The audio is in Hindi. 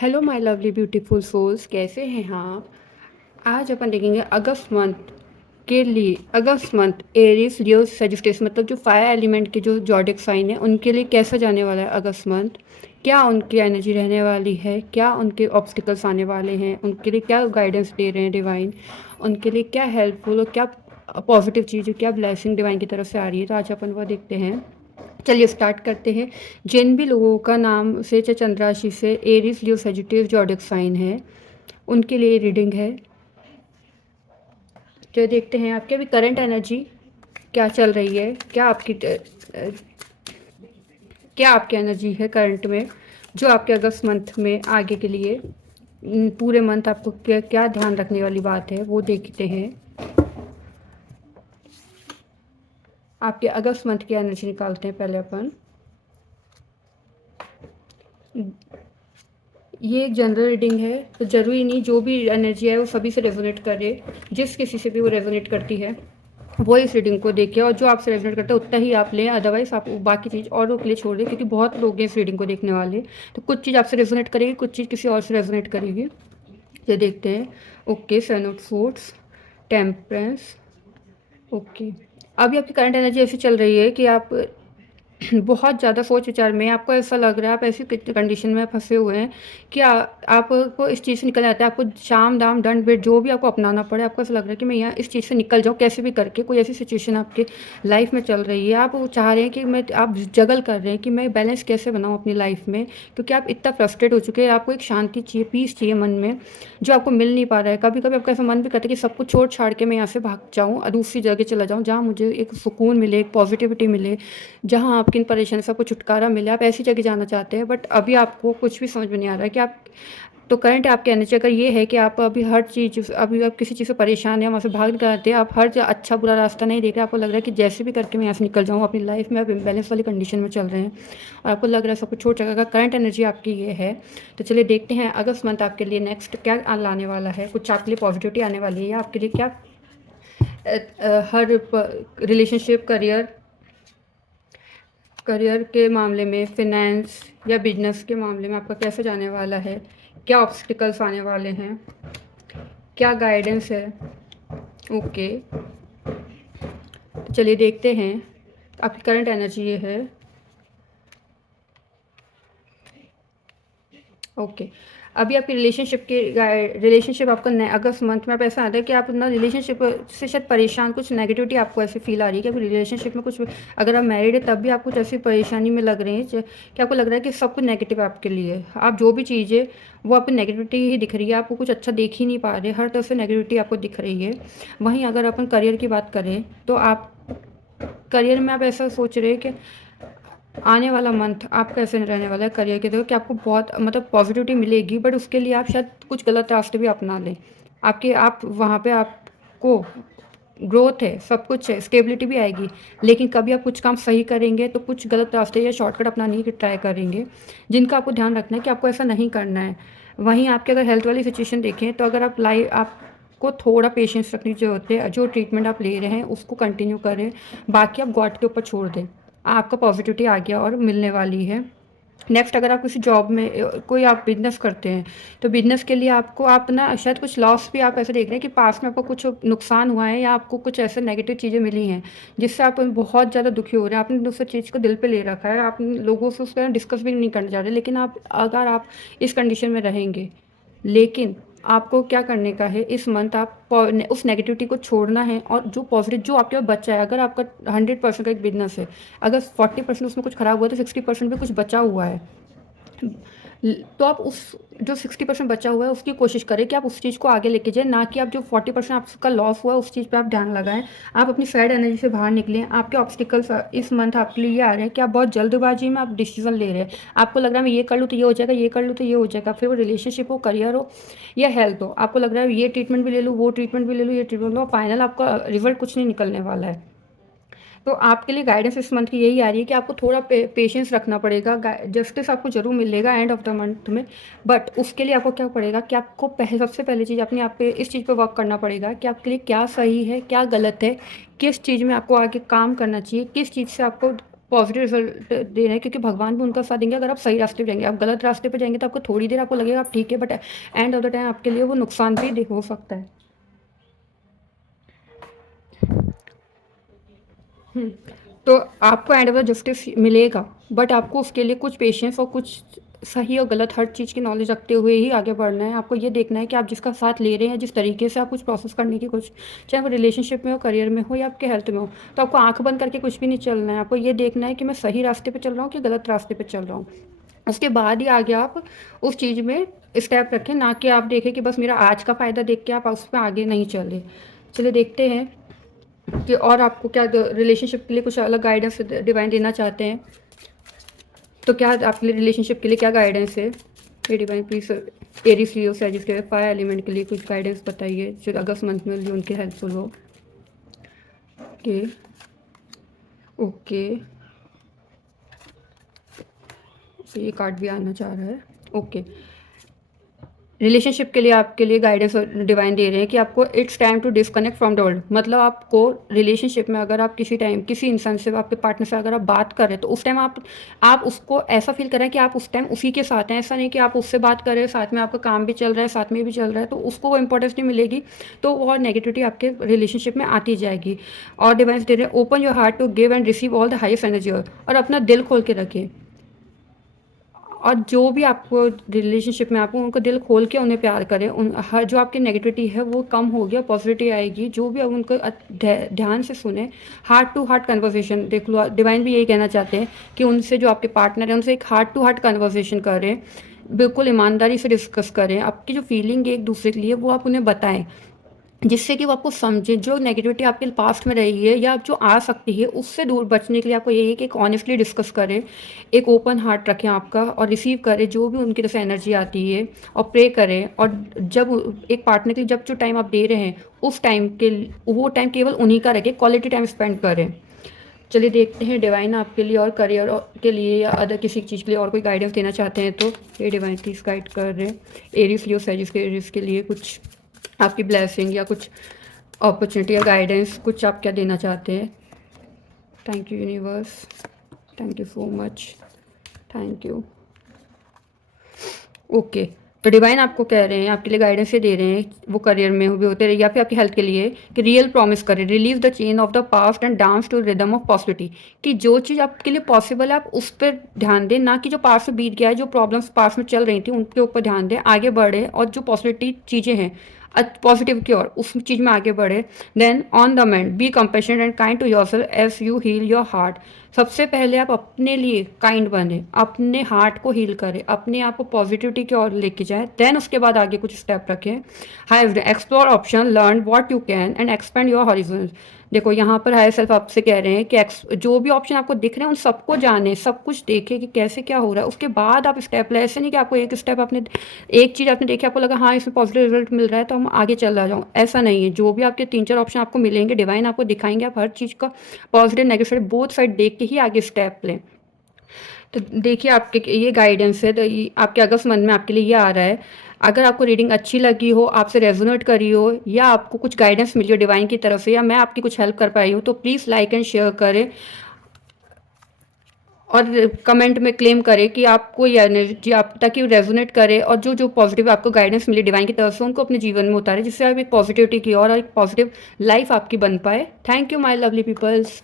Hello my lovely beautiful souls, कैसे हैं आप। आज अपन देखेंगे अगस्त मंथ के लिए। अगस्त मंथ एरीज लियो सजिटेरियस मतलब जो फायर एलिमेंट के जो जॉडिक साइन है उनके लिए कैसा जाने वाला है अगस्त मंथ। क्या उनकी एनर्जी रहने वाली है, क्या उनके ऑब्स्टिकल्स आने वाले हैं, उनके लिए क्या गाइडेंस दे रहे हैं डिवाइन, उनके लिए क्या हेल्पफुल और क्या पॉजिटिव चीज़, क्या ब्लेसिंग डिवाइन की तरफ से आ रही है। तो आज अपन वो देखते हैं। चलिए स्टार्ट करते हैं। जिन भी लोगों का नाम से चाहे चंद्र राशि से Aries Leo Sagittarius zodiac sign है उनके लिए रीडिंग है। तो देखते हैं आपकी अभी करंट एनर्जी क्या चल रही है, क्या आपकी एनर्जी है करंट में, जो आपके अगस्त मंथ में आगे के लिए पूरे मंथ आपको क्या क्या ध्यान रखने वाली बात है वो देखते हैं। आपके अगस्त मंथ की एनर्जी निकालते हैं पहले अपन। ये एक जनरल रीडिंग है तो ज़रूरी नहीं जो भी एनर्जी है वो सभी से रेजोनेट करे। जिस किसी से भी वो रेजोनेट करती है वो इस रीडिंग को देखिए, और जो आपसे रेजोनेट करता है उतना ही आप लें, अदरवाइज आप बाकी चीज़ औरों के लिए छोड़ दें, क्योंकि बहुत लोग हैं इस रीडिंग को देखने वाले। तो कुछ चीज़ आपसे रेजोनेट करेगी, कुछ चीज़ किसी और से रेजोनेट करेगी। ये देखते हैं। Okay, son of swords, temperance. Okay, अभी आपकी करंट एनर्जी ऐसी चल रही है कि आप बहुत ज़्यादा सोच विचार में, आपको ऐसा लग रहा है आप ऐसी कंडीशन में फंसे हुए हैं कि आपको इस चीज़ से निकल आता है। आपको शाम दाम दंड भेद जो भी आपको अपनाना पड़े, आपको ऐसा लग रहा है कि मैं यहाँ इस चीज़ से निकल जाऊँ कैसे भी करके। कोई ऐसी सिचुएशन आपके लाइफ में चल रही है, आप वो चाह रहे हैं कि आप जगल कर रहे हैं कि मैं बैलेंस कैसे बनाऊँ अपनी लाइफ में, क्योंकि आप इतना फ्रस्ट्रेट हो चुके हैं। आपको एक शांति चाहिए, पीस चाहिए मन में, जो आपको मिल नहीं पा रहा है। कभी कभी आपका ऐसा मन भी करता है कि सब कुछ छोड़ छाड़ के मैं यहाँ से भाग जाऊँ और दूसरी जगह चला जाऊँ जहाँ मुझे एक सुकून मिले, एक पॉजिटिविटी मिले, जहाँ आपकी इन परेशानी से आपको छुटकारा मिले। आप ऐसी जगह जाना चाहते हैं, बट अभी आपको कुछ भी समझ में नहीं आ रहा है कि आप। तो करंट आपके एनर्जी अगर ये है कि आप अभी हर चीज़, अभी आप किसी चीज़ से परेशान हैं, वहाँ से भाग निकलते हैं, आप हर अच्छा बुरा रास्ता नहीं देख रहे, आपको लग रहा है कि जैसे भी करके मैं यहाँ से निकल जाऊँ अपनी लाइफ में, आप इम्बैलेंस वाली कंडीशन में चल रहे हैं और आपको लग रहा है सब कुछ छोड़ जगह। करंट एनर्जी आपकी ये है। तो चलिए देखते हैं अगस्त मंथ आपके लिए नेक्स्ट क्या लाने वाला है। कुछ आपके लिए पॉजिटिविटी आने वाली है या आपके लिए क्या हर रिलेशनशिप, करियर के मामले में, फिनेंस या बिजनेस के मामले में आपका कैसे जाने वाला है, क्या ऑब्स्टिकल्स आने वाले हैं, क्या गाइडेंस है। ओके, तो चलिए देखते हैं। आपकी करंट एनर्जी ये है। ओके, अभी आपकी रिलेशनशिप आपका अगस्त मंथ में आप ऐसा आता है कि आप अपना रिलेशनशिप से शायद परेशान, कुछ नेगेटिविटी आपको ऐसे फील आ रही है कि अभी रिलेशनशिप में कुछ, अगर आप मैरिड है तब भी आप कुछ ऐसी परेशानी में लग रहे हैं कि आपको लग रहा है कि सब कुछ नेगेटिव आपके लिए। आप जो भी चीज़ है वो आपको नेगेटिविटी ही दिख रही है, आपको कुछ अच्छा देख ही नहीं पा रहे, हर तरफ से नेगेटिविटी आपको दिख रही है। वहीं अगर अपन करियर की बात करें तो आप करियर में आप ऐसा सोच रहे हैं कि आने वाला मंथ आपका ऐसे रहने वाला है करियर के तरफ कि आपको बहुत मतलब पॉजिटिविटी मिलेगी, बट उसके लिए आप शायद कुछ गलत रास्ते भी अपना लें। आप वहाँ पे आपको ग्रोथ है, सब कुछ है, स्टेबिलिटी भी आएगी, लेकिन कभी आप कुछ काम सही करेंगे तो कुछ गलत रास्ते या शॉर्टकट अपनाने की ट्राई करेंगे, जिनका आपको ध्यान रखना है कि आपको ऐसा नहीं करना है। वहीं आपके अगर हेल्थ वाली सिचुएशन देखें तो अगर आपको थोड़ा पेशेंस रखनी ज़रूरत है। जो ट्रीटमेंट आप ले रहे हैं उसको कंटिन्यू करें, बाकी आप गॉड के ऊपर छोड़ दें। आपका पॉजिटिविटी आ गया और मिलने वाली है। नेक्स्ट, अगर आप किसी जॉब में कोई आप बिजनेस करते हैं तो बिजनेस के लिए आप ना शायद कुछ लॉस भी आप ऐसे देख रहे हैं कि पास में आपको कुछ नुकसान हुआ है या आपको कुछ ऐसे नेगेटिव चीज़ें मिली हैं जिससे आप बहुत ज़्यादा दुखी हो रहे हैं। आपने दूसरी चीज़ को दिल पे ले रखा है, आप लोगों से उसका डिस्कस भी नहीं करना चाह रहे, लेकिन अगर आप इस कंडीशन में रहेंगे, लेकिन आपको क्या करने का है इस मंथ, आप उस नेगेटिविटी को छोड़ना है और जो पॉजिटिव जो आपके पास बचा है, अगर आपका 100% का एक बिजनेस है, अगर 40% उसमें कुछ खराब हुआ तो 60% भी कुछ बचा हुआ है। तो आप उस जो 60% बचा हुआ है उसकी कोशिश करें कि आप उस चीज़ को आगे लेके जाएँ, ना कि आप जो 40% आपका लॉस हुआ है उस चीज़ पे आप ध्यान लगाएं। आप अपनी सैड एनर्जी से बाहर निकलें। आपके ऑब्स्टिकल्स इस मंथ आपके लिए ये आ रहे हैं कि आप बहुत जल्दबाजी में आप डिसीजन ले रहे हैं। आपको लग रहा है मैं ये कर लूँ तो ये हो जाएगा, ये कर लूँ तो ये हो जाएगा, फिर वो रिलेशनशिप हो, करियर हो या हेल्थ हो। आपको लग रहा है ये ट्रीटमेंट भी ले लूँ, वो ट्रीटमेंट भी ले लूँ, ये ट्रीटमेंट लो, फाइनल आपका रिजल्ट कुछ नहीं निकलने वाला है। तो आपके लिए गाइडेंस इस मंथ की यही आ रही है कि आपको थोड़ा पेशेंस रखना पड़ेगा। जस्टिस आपको ज़रूर मिलेगा एंड ऑफ द मंथ में, बट उसके लिए आपको क्या पड़ेगा कि आपको सबसे पहले चीज़ अपने आप पे इस चीज़ पे वर्क करना पड़ेगा कि आपके लिए क्या सही है, क्या गलत है, किस चीज़ में आपको आगे काम करना चाहिए, किस चीज़ से आपको पॉजिटिव रिजल्ट दे रहे हैं, क्योंकि भगवान भी उनका साथ देंगे अगर आप सही रास्ते पे जाएंगे। आप गलत रास्ते पे जाएंगे तो आपको थोड़ी देर आपको लगेगा आप ठीक है, but end of the time आपके लिए वो नुकसान भी हो सकता है। तो आपको एंड ऑफ द जस्टिस मिलेगा, बट आपको उसके लिए कुछ पेशेंस और कुछ सही और गलत हर चीज़ की नॉलेज रखते हुए ही आगे बढ़ना है। आपको ये देखना है कि आप जिसका साथ ले रहे हैं, जिस तरीके से आप कुछ प्रोसेस करने की कुछ, चाहे वो रिलेशनशिप में हो, करियर में हो या आपके हेल्थ में हो, तो आपको आंख बंद करके कुछ भी नहीं चलना है। आपको ये देखना है कि मैं सही रास्ते पे चल रहा हूँ कि गलत रास्ते पे चल रहा हूँ। उसके बाद ही आगे आप उस चीज़ में स्टेप रखें, ना कि आप देखें कि बस मेरा आज का फ़ायदा देख के आप उस पर आगे नहीं चले। चलिए देखते हैं कि और आपको क्या रिलेशनशिप के लिए कुछ अलग गाइडेंस डिवाइन देना चाहते हैं। तो क्या आपके लिए रिलेशनशिप के लिए क्या गाइडेंस है ये डिवाइन? प्लीज एरीज लियो सैजिस के फायर एलिमेंट के लिए कुछ गाइडेंस बताइए जो अगस्त मंथ में जो उनके हेल्पफुल हो। ओके ओके, ये कार्ड भी आना चाह रहा है। ओके, रिलेशनशिप के लिए आपके लिए गाइडेंस डिवाइन दे रहे हैं कि आपको it's time to disconnect from the world. मतलब आपको रिलेशनशिप में अगर आप किसी टाइम किसी इंसान से, आपके पार्टनर से अगर आप बात कर रहे हैं, तो उस टाइम आप उसको ऐसा फील करें कि आप उस टाइम उसी के साथ हैं। ऐसा नहीं कि आप उससे बात कर रहे हैं, साथ में आपका काम भी चल रहा है, साथ में भी चल रहा है, तो उसको वो इंपॉर्टेंस नहीं मिलेगी, तो और नेगेटिविटी आपके रिलेशनशिप में आती जाएगी। और डिवाइन दे रहे हैं open your heart to give and receive all the highest energy, और अपना दिल खोल के रखें। और जो भी आपको रिलेशनशिप में आपको उनको दिल खोल के उन्हें प्यार करें। उन हर जो आपकी नेगेटिविटी है वो कम होगी और पॉजिटिविटी आएगी। जो भी आप उनको ध्यान से सुने, हार्ट टू हार्ट कन्वर्सेशन देख लो। डिवाइन भी यही कहना चाहते हैं कि उनसे जो आपके पार्टनर है उनसे एक हार्ट टू हार्ट कन्वर्सेशन करें, बिल्कुल ईमानदारी से डिस्कस करें। आपकी जो फीलिंग है एक दूसरे के लिए वो आप उन्हें बताएं, जिससे कि वो आपको समझे। जो नेगेटिविटी आपके पास्ट में रही है या जो आ सकती है उससे दूर बचने के लिए आपको यही है कि एक ऑनेस्टली डिस्कस करें, एक ओपन हार्ट रखें आपका, और रिसीव करें जो भी उनकी तरफ से एनर्जी आती है, और प्रे करें। और जब एक पार्टनर के लिए जब जो टाइम आप दे रहे हैं उस टाइम के वो टाइम केवल उन्हीं का रखें, क्वालिटी टाइम स्पेंड करें। चलिए देखते हैं डिवाइन आपके लिए और करियर के लिए या अदर किसी चीज़ के लिए और कोई गाइडेंस देना चाहते हैं तो ये डिवाइन प्लीज गाइड कर रहे हैं। एरीज लियो सैजिस के एरीज के लिए कुछ आपकी ब्लेसिंग या कुछ अपॉर्चुनिटी या गाइडेंस, कुछ आप क्या देना चाहते हैं? Thank you universe, thank you so much, thank you. Okay, तो डिवाइन आपको कह रहे हैं, आपके लिए गाइडेंस ये दे रहे हैं, वो करियर में भी होते रहे या फिर आपकी हेल्थ के लिए, कि रियल प्रॉमिस करें, relieve the chain of the past and dance to rhythm of possibility. कि जो चीज़ आपके लिए पॉसिबल है आप उस पर ध्यान दें, ना कि जो पास्ट में बीत गया है, जो प्रॉब्लम्स पास्ट में चल रही थी उनके ऊपर ध्यान दें, आगे बढ़े, और जो पॉसिबिलिटी चीज़ें हैं पॉजिटिव की ओर उस चीज़ में आगे बढ़े। Then on the mend be compassionate and kind to yourself as you heal your heart. सबसे पहले आप अपने लिए काइंड बने, अपने हार्ट को हील करें, अपने आप को पॉजिटिविटी की ओर लेके जाएं, देन उसके बाद आगे कुछ स्टेप रखें। High explore option, learn what you can and expand your horizon. देखो यहाँ पर हायर सेल्फ आपसे कह रहे हैं कि जो भी ऑप्शन आपको दिख रहे हैं उन सबको जाने, सब कुछ देखें कि कैसे क्या हो रहा है, उसके बाद आप स्टेप लें। ऐसे नहीं कि आपको एक स्टेप आपने एक चीज़ आपने देखी, आपको लगा हाँ इसमें पॉजिटिव रिजल्ट मिल रहा है तो हम आगे चला जाऊँ, ऐसा नहीं है। जो भी आपके 3-4 ऑप्शन आपको मिलेंगे डिवाइन आपको दिखाएंगे, आप हर चीज़ का पॉजिटिव नेगेटिव बोथ साइड देख के ही आगे स्टेप लें। तो देखिए आपके ये गाइडेंस है, तो ये आपके अगस्त मंथ में आपके लिए ये आ रहा है। अगर आपको रीडिंग अच्छी लगी हो, आपसे रेजोनेट करी हो, या आपको कुछ गाइडेंस मिली हो डिवाइन की तरफ से, या मैं आपकी कुछ हेल्प कर पाई हूँ, तो प्लीज़ लाइक एंड शेयर करें और कमेंट में क्लेम करें कि आपको ये एनर्जी आप ताकि रेजोनेट करे, और जो जो पॉजिटिव आपको गाइडेंस मिली डिवाइन की तरफ से उनको अपने जीवन में उतारें, जिससे आप एक पॉजिटिविटी की और एक पॉजिटिव लाइफ आपकी बन पाए। Thank you my lovely peoples.